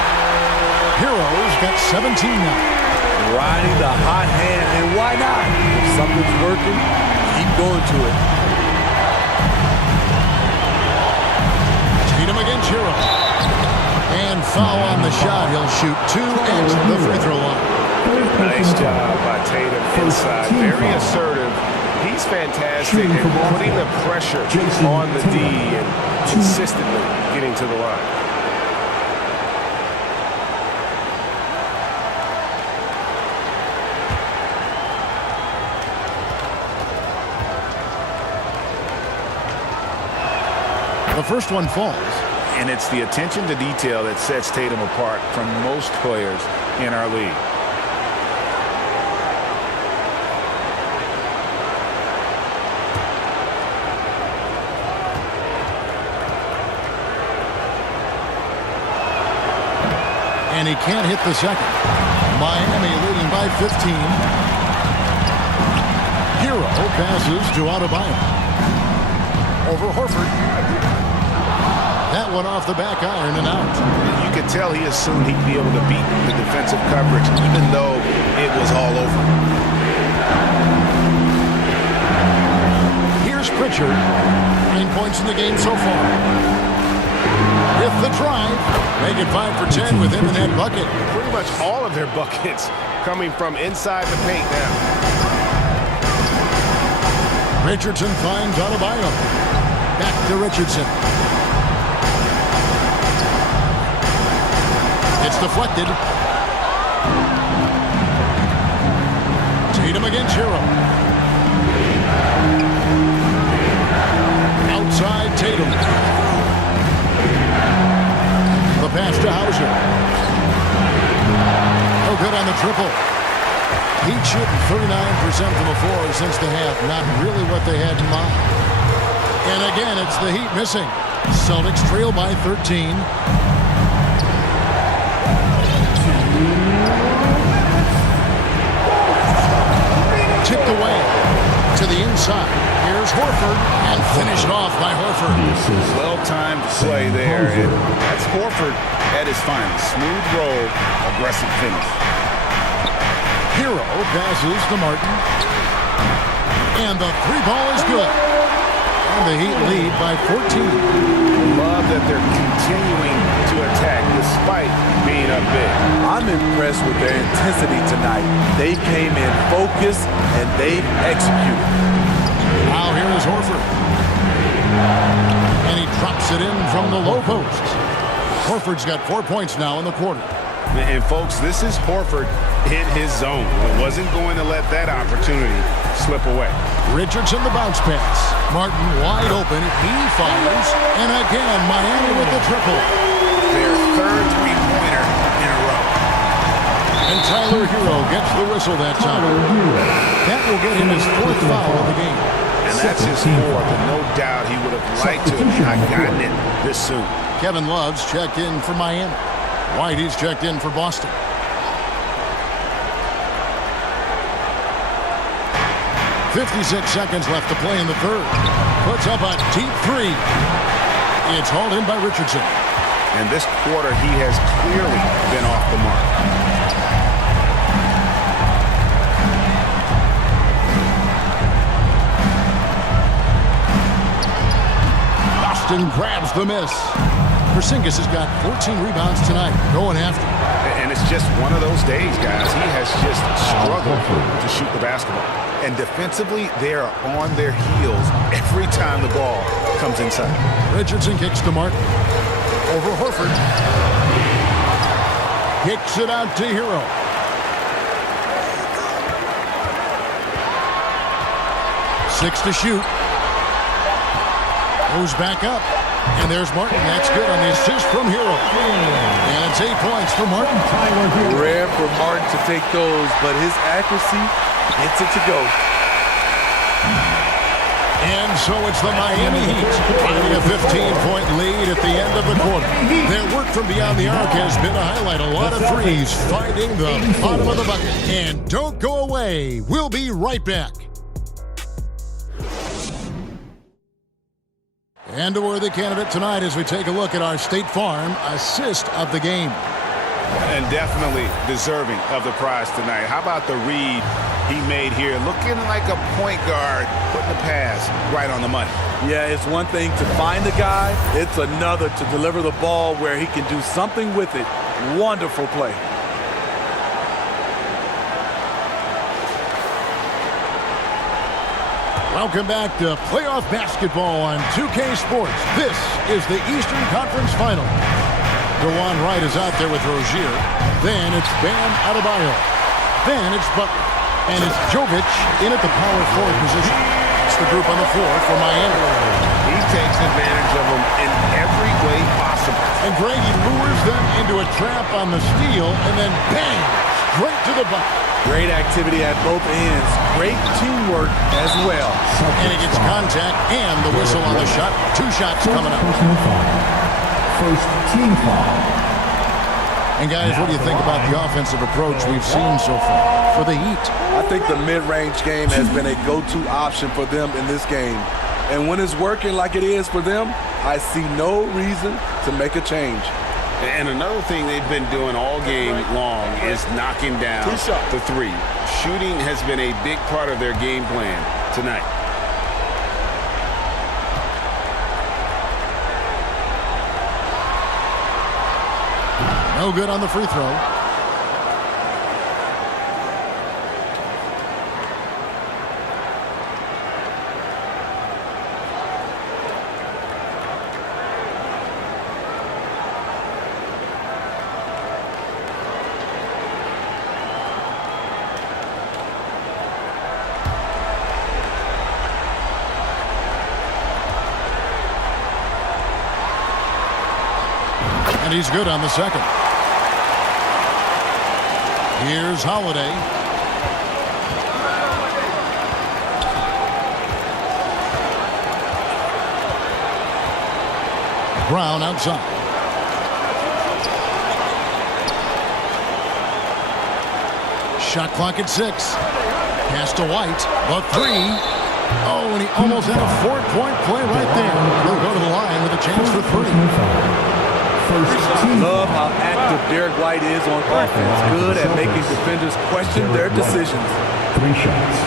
Hero's got 17 now. Riding the hot hand, and why not? If something's working, keep going to it. Tatum against Hero. And foul on the shot. He'll shoot 2 at the free throw line. Nice job by Tatum inside. Very assertive. He's fantastic at putting the pressure on the D and consistently getting to the line. The first one falls. And it's the attention to detail that sets Tatum apart from most players in our league. And he can't hit the second. Miami leading by 15. Hero passes to Adebayo. Over Horford. That one off the back iron and out. You could tell he assumed he'd be able to beat the defensive coverage, even though it was all over. Here's Pritchard. 9 points in the game so far. With the drive, make it 5 for 10 with him in that bucket. Pretty much all of their buckets coming from inside the paint now. Richardson finds Adebayo. Back to Richardson. It's deflected. Tatum against Hero. Outside Tatum. The pass to Hauser. No good on the triple. Heat shooting 39% from the floor since the half. Not really what they had in mind. And again, it's the Heat missing. Celtics trail by 13. Tipped away. to the inside. Here's Horford, and finished off by Horford. Well-timed play there, and that's Horford at his finest. Smooth roll, aggressive finish. Hero passes to Martin. And the three ball is good. And the Heat lead by 14. Love that they're continuing to attack despite being up big. I'm impressed with their intensity tonight. They came in focused and they executed. Now here is Horford. And he drops it in from the low post. Horford's got 4 points now in the quarter. And folks, this is Horford in his zone. It wasn't going to let that opportunity slip away. Richardson the bounce pass. Martin wide open. He fires. And again, Miami with the triple. Their third three-pointer in a row. And Tyler Hero gets the whistle that time. That will get him his fourth foul of the game. And that's his fourth, and no doubt he would have liked to have not gotten it this soon. Kevin Love's checked in for Miami. White is checked in for Boston. .56 seconds left to play in the third. Puts up a deep three. It's hauled in by Richardson. And this quarter, he has clearly been off the mark. Boston grabs the miss. Porzingis has got 14 rebounds tonight, going after. And it's just one of those days, guys. He has just struggled to shoot the basketball. And defensively, they are on their heels every time the ball comes inside. Richardson kicks to Martin. Over Horford. Kicks it out to Hero. Six to shoot. Goes back up. And there's Martin. That's good on the assist from Hero. And it's 8 points for Martin. Rare for Martin to take those, but his accuracy gets it to go. And so it's the Miami Heat getting a 15-point lead at the end of the quarter. Their work from beyond the arc has been a highlight. A lot of threes finding the bottom of the bucket. And don't go away. We'll be right back. And a worthy candidate tonight as we take a look at our State Farm assist of the game. And definitely deserving of the prize tonight. How about the read he made here? Looking like a point guard, putting the pass right on the money. Yeah, it's one thing to find the guy. It's another to deliver the ball where he can do something with it. Wonderful play. Welcome back to playoff basketball on 2K Sports. This is the Eastern Conference Final. DeJuan Wright is out there with Rozier. Then it's Bam Adebayo. Then it's Butler. And it's Jovic in at the power forward position. It's the group on the floor for Miami. He takes advantage of them in every way possible. And Grady lures them into a trap on the steal, and then bang, straight to the bucket. Great activity at both ends. Great teamwork as well. And he gets contact and the whistle on the shot. 2 shots coming up. First team foul. And guys, what do you think about the offensive approach we've seen so far for the Heat? I think the mid-range game has been a go-to option for them in this game. And when it's working like it is for them, I see no reason to make a change. And another thing they've been doing all game long is knocking down the three. Shooting has been a big part of their game plan tonight. No good on the free throw. And he's good on the second. Here's Holiday. Brown outside. Shot clock at 6. Pass to White. The three. Oh, and he almost had a 4-point play right there. He'll go to the line with a chance for 3. Love how active Derek White is on offense. Good at making defenders question their decisions. 3 shots.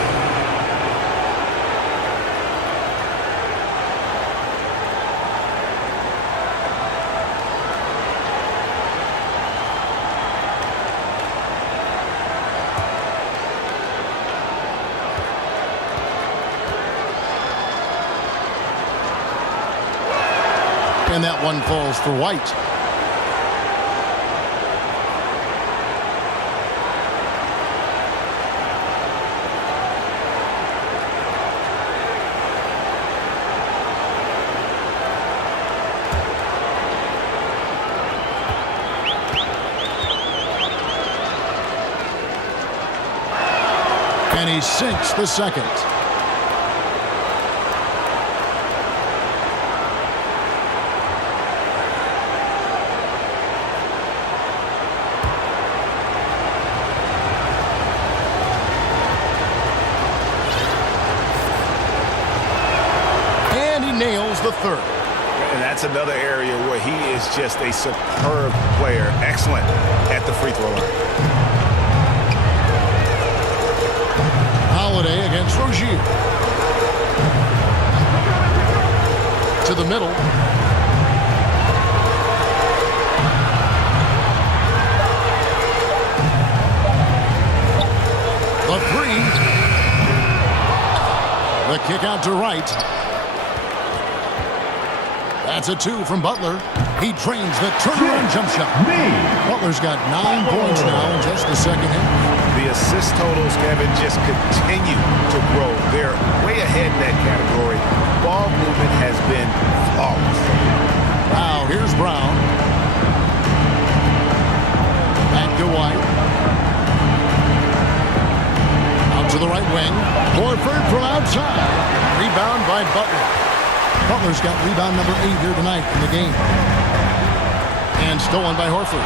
And that one falls for White. And he sinks the second. Nails the third. And that's another area where he is just a superb player. Excellent at the free throw line. Holiday against Rozier. To the middle. The 3. The kick out to Wright. That's a 2 from Butler. He drains the turnaround jump shot. Butler's got 9 points now in just the second half. The assist totals, Kevin, just continue to grow. They're way ahead in that category. Ball movement has been flawless. Now here's Brown. Back to White. Out to the right wing. Horford from outside. Rebound by Butler. Butler's got rebound number 8 here tonight in the game. And stolen by Horford.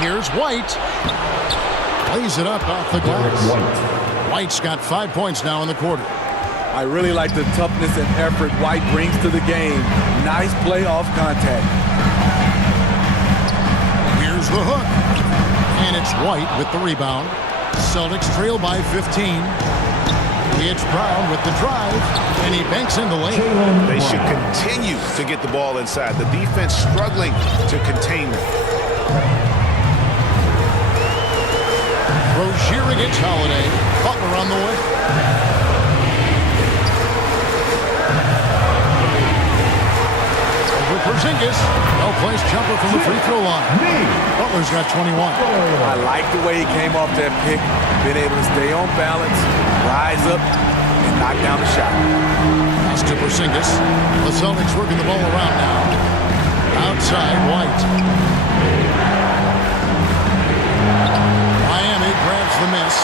Here's White. Lays it up off the glass. White's got 5 points now in the quarter. I really like the toughness and effort White brings to the game. Nice play off contact. Here's the hook. And it's White with the rebound. Celtics trail by 15. It's Brown with the drive, and he banks in the lane. They should continue to get the ball inside. The defense struggling to contain them. Rozier against Holiday. Butler on the way. Over Porzingis. Well-placed jumper from the free throw line. Butler's got 21. I like the way he came off that pick. Been able to stay on balance, rise up, and knock down the shot. Pass to Porzingis. The Celtics working the ball around now. Outside, White. Miami grabs the miss.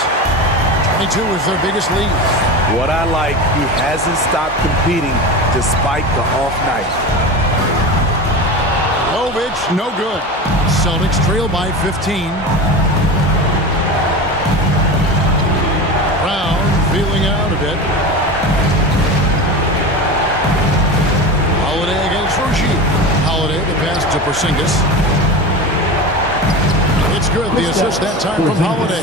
22 is their biggest lead. What I like, he hasn't stopped competing despite the off night. Jovic, no good. Celtics trail by 15. Brown feeling out a bit. Holiday against Rozier. Holiday, the pass to Porzingis. It's good. The assist that time from Holiday.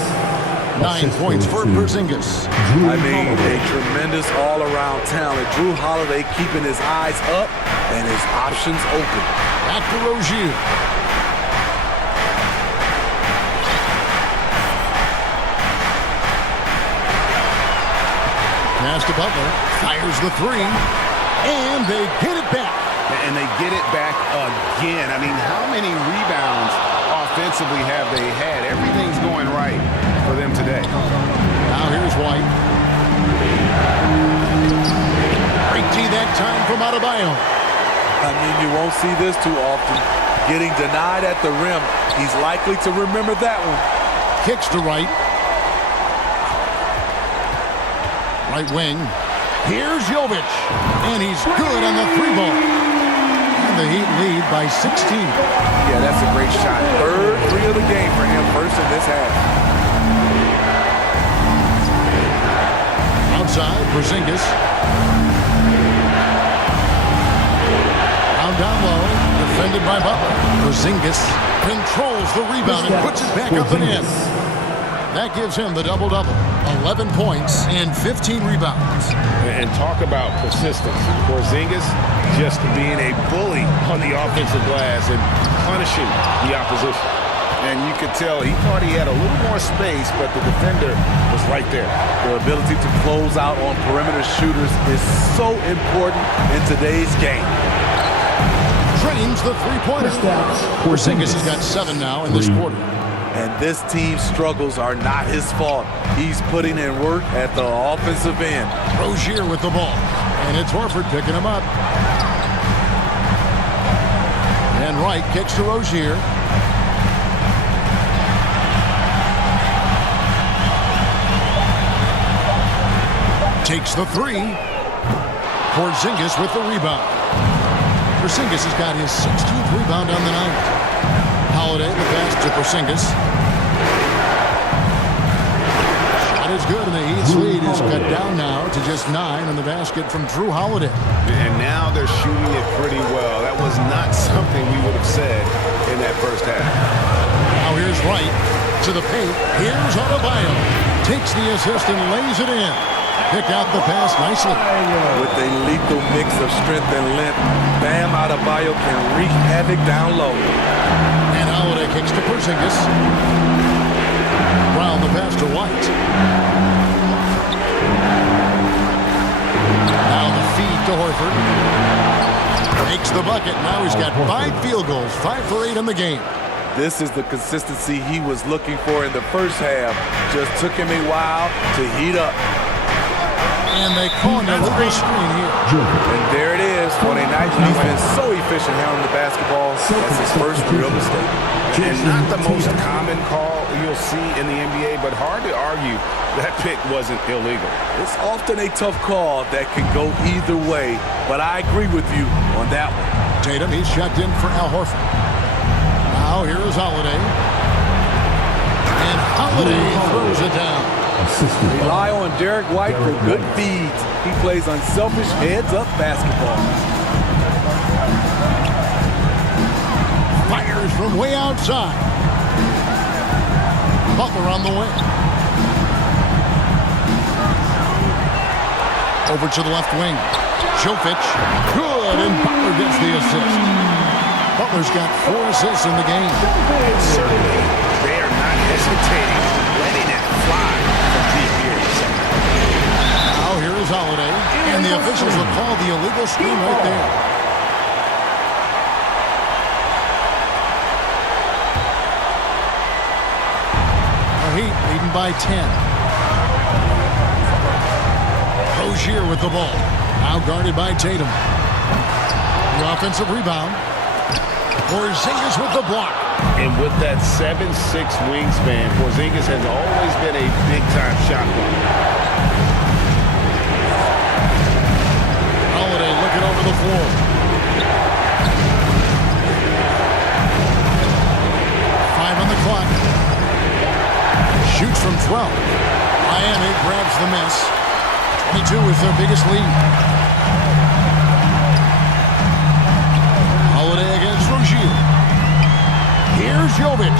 9 points for Porzingis. I mean, a tremendous all-around talent. Drew Holiday keeping his eyes up and his options open. Back to Rozier. Pass to Butler. Fires the 3. And they get it back. And they get it back again. I mean, how many rebounds offensively have they had? Everything's going right for them today. Now here's White. Great tee that time from Adebayo. I mean, you won't see this too often. Getting denied at the rim. He's likely to remember that one. Kicks to Wright. Right wing. Here's Jovic. And he's good on the 3-ball. And the Heat lead by 16. Yeah, that's a great shot. Third 3 of the game for him, first in this half. inside. Porzingis. Down low, defended by Butler. Porzingis controls the rebound and puts it back up and in. That gives him the double-double. 11 points and 15 rebounds. And talk about persistence. Porzingis just being a bully on the offensive glass and punishing the opposition. And you could tell he thought he had a little more space, but the defender was right there. The ability to close out on perimeter shooters is so important in today's game. Drains the three-pointer. Porzingis has got 7 now in this quarter. And this team's struggles are not his fault. He's putting in work at the offensive end. Rozier with the ball. And it's Horford picking him up. And Wright kicks to Rozier. Takes the three. Porzingis with the rebound. Porzingis has got his 16th rebound on the night. Holiday, the pass to Porzingis. Shot is good, and the Heat's lead is cut down now to just 9 on the basket from Drew Holiday. And now they're shooting it pretty well. That was not something we would have said in that first half. Now here's Wright to the paint. Here's Adebayo. Takes the assist and lays it in. Picked out the pass nicely. With a lethal mix of strength and length, Bam Adebayo can wreak havoc down low. And Holiday kicks to Porzingis. Brown the pass to White. Now the feed to Horford. Makes the bucket. Now he's got 5 field goals, 5 for 8 in the game. This is the consistency he was looking for in the first half. Just took him a while to heat up. And they call him a little screen here. And there it is. On a night when he's been so efficient handling the basketball, that's his first real mistake. And not the most common call you'll see in the NBA, but hard to argue that pick wasn't illegal. It's often a tough call that can go either way, but I agree with you on that one. Tatum, he's checked in for Al Horford. Now here is Holiday. And Holiday throws it down. Rely on Derek White for good feeds. He plays unselfish heads-up basketball. Fires from way outside. Butler on the wing. Over to the left wing. Jokic. Good, and Butler gets the assist. Butler's got 4 assists in the game. And certainly, they are not hesitating, letting it fly from deep here. Now here is Holiday, and the officials will call the illegal screen right there. The Heat leading by 10. Rozier with the ball. Now guarded by Tatum. The offensive rebound. Porzingis with the block. And with that 7'6" wingspan, Porzingis has always been a big-time shot blocker. Holiday looking over the floor. Five on the clock. Shoots from 12. Miami grabs the miss. 22 is their biggest lead. Holiday against Rozier. Here's Jokic.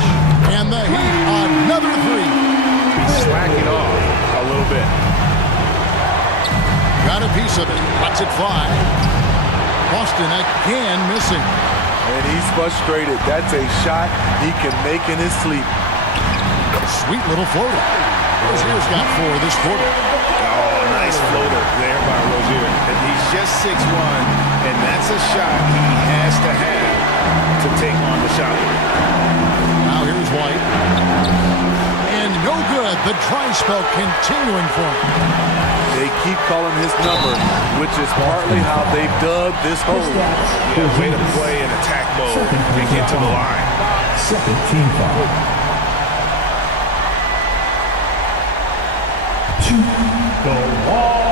And the Heat, another 3. He's slacking off a little bit. Got a piece of it. Lets it fly. Boston again missing. And he's frustrated. That's a shot he can make in his sleep. Sweet little floater. Rozier's got 4 this quarter. Oh, nice floater there by Rozier. And he's just 6'1", and that's a shot he has to have to take on the shot. Now here's White. And no good. The dry spell continuing for him. They keep calling his number, which is partly how they've dug this hole. Yeah, way to play in attack mode and get to the line. Second team foul. 2, go on, right.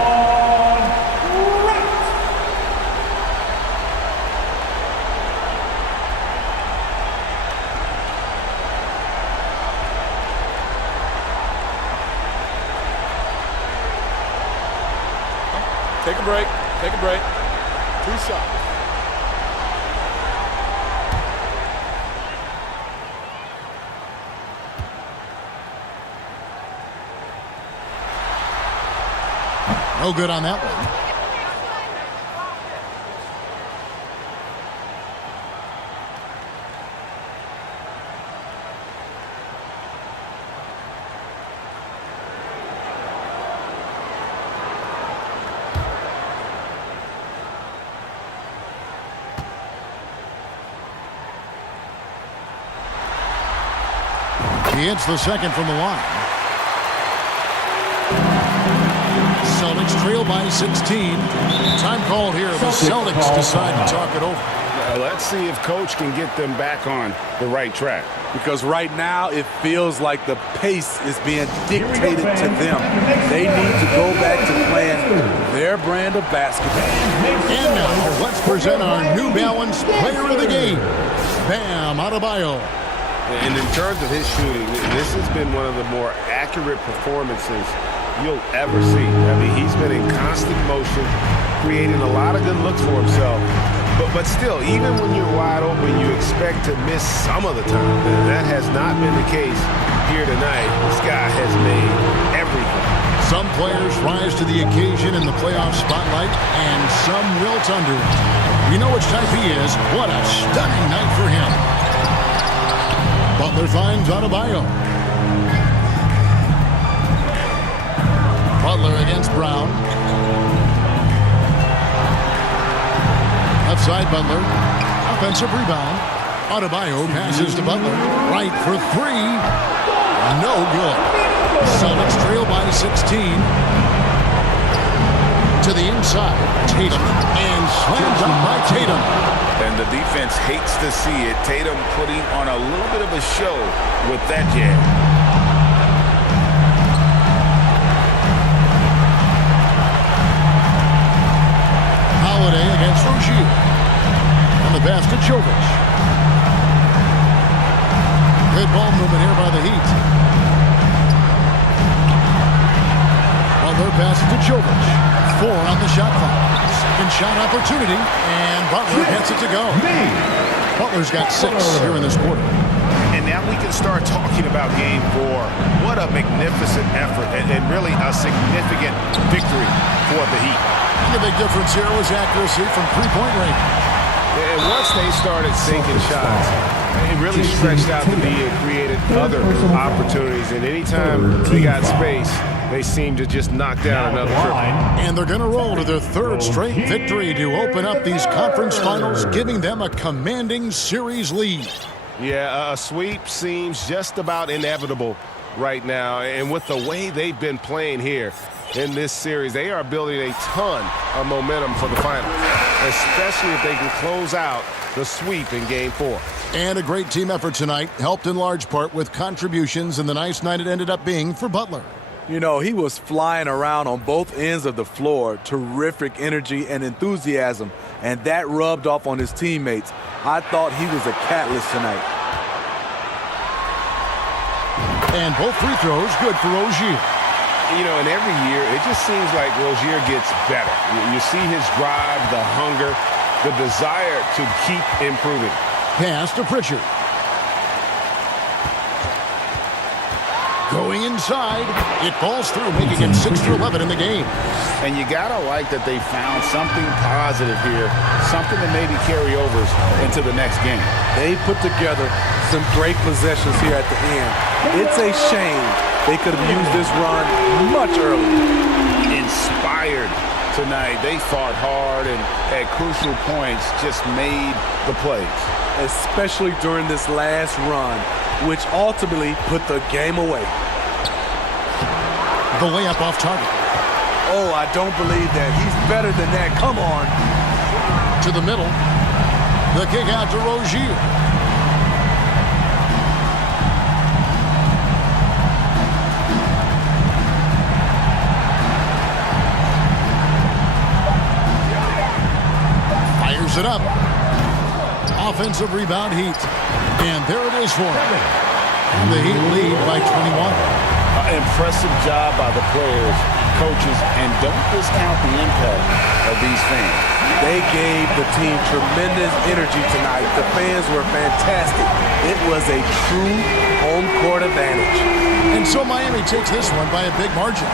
a break. Take a break. 2 shots. No good on that one. He hits the second from the line. Celtics trail by 16. Time called here. The Celtics decide to talk it over. Let's see if Coach can get them back on the right track. Because right now it feels like the pace is being dictated to them. They need to go back to playing their brand of basketball. And now let's present our New Balance Player of the Game, Bam Adebayo. And in terms of his shooting, this has been one of the more accurate performances you'll ever see. I mean, he's been in constant motion, creating a lot of good looks for himself. But still, even when you're wide open, you expect to miss some of the time. And that has not been the case here tonight. This guy has made everything. Some players rise to the occasion in the playoff spotlight, and some wilt under it. You know which type he is. What a stunning night for him. Butler finds Adebayo. Butler against Brown. Left side Butler. Offensive rebound. Adebayo passes to Butler. Right for 3. No good. Celtics trail by 16. To the inside. Tatum. And slammed up by Tatum. And the defense hates to see it. Tatum putting on a little bit of a show with that jam. Holiday against Rozier. On the pass to Jovic. Good ball movement here by the Heat. Butler passes to Jovic. 4 on the shot clock. Second shot opportunity, and Butler gets it to go. Butler's got 6 here in this quarter. And now we can start talking about Game 4. What a magnificent effort and really a significant victory for the Heat. The big difference here was accuracy from three-point range. And once they started sinking shots, it really stretched out the D and created other opportunities. And anytime they got space, they seemed to just knock down another triple. And they're going to roll to their 3rd straight victory to open up these conference finals, giving them a commanding series lead. Yeah, a sweep seems just about inevitable right now. And with the way they've been playing here in this series, they are building a ton of momentum for the finals, especially if they can close out the sweep in Game 4. And a great team effort tonight, helped in large part with contributions, and the nice night it ended up being for Butler. You know, he was flying around on both ends of the floor. Terrific energy and enthusiasm, and that rubbed off on his teammates. I thought he was a catalyst tonight. And both free throws good for Rozier. You know, and every year, it just seems like Rozier gets better. You see his drive, the hunger, the desire to keep improving. Pass to Pritchard. Going inside, it falls through, making it 6 for 11 in the game. And you gotta like that they found something positive here, something that maybe carry overs into the next game. They put together some great possessions here at the end. It's a shame they could have used this run much earlier. Inspired tonight. They fought hard and at crucial points just made the plays. Especially during this last run, which ultimately put the game away. The layup off target. Oh, I don't believe that. He's better than that. Come on. To the middle. The kick out to Rozier. Fires it up. Offensive rebound Heat. And there it is for him. And the Heat lead by 21. Impressive job by the players coaches, and don't discount the impact of these fans. They gave the team tremendous energy tonight. The fans were fantastic. It was a true home court advantage. And so Miami takes this one by a big margin.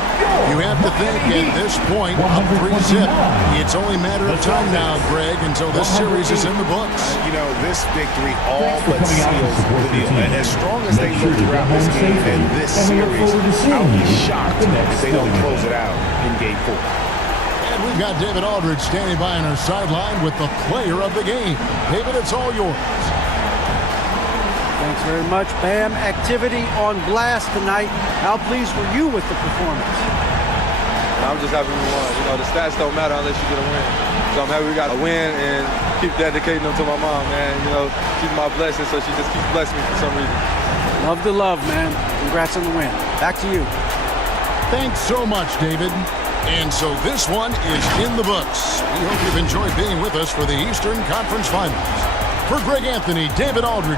You have to think at this point, up 3-zip. It's only a matter of time now, Greg, until this series is in the books. You know, this victory all but seals the deal. And as strong as they look throughout this game and this series, I'll be shocked if they don't close it out in Game 4. And we've got David Aldridge standing by on our sideline with the player of the game. David, it's all yours. Thanks very much, Bam. Activity on blast tonight. How pleased were you with the performance? I'm just happy we won. You know, the stats don't matter unless you get a win. So I'm happy we got a win and keep dedicating them to my mom, man. You know, she's my blessing, so she just keeps blessing me for some reason. Love the love, man. Congrats on the win. Back to you. Thanks so much, David. And so this one is in the books. We hope you've enjoyed being with us for the Eastern Conference Finals. For Greg Anthony, David Aldridge.